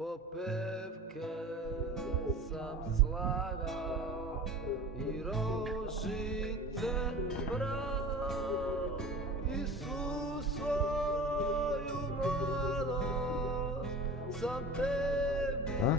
Popevke sam slagao i rožice brao i svu svoju mladost sam tebi ja.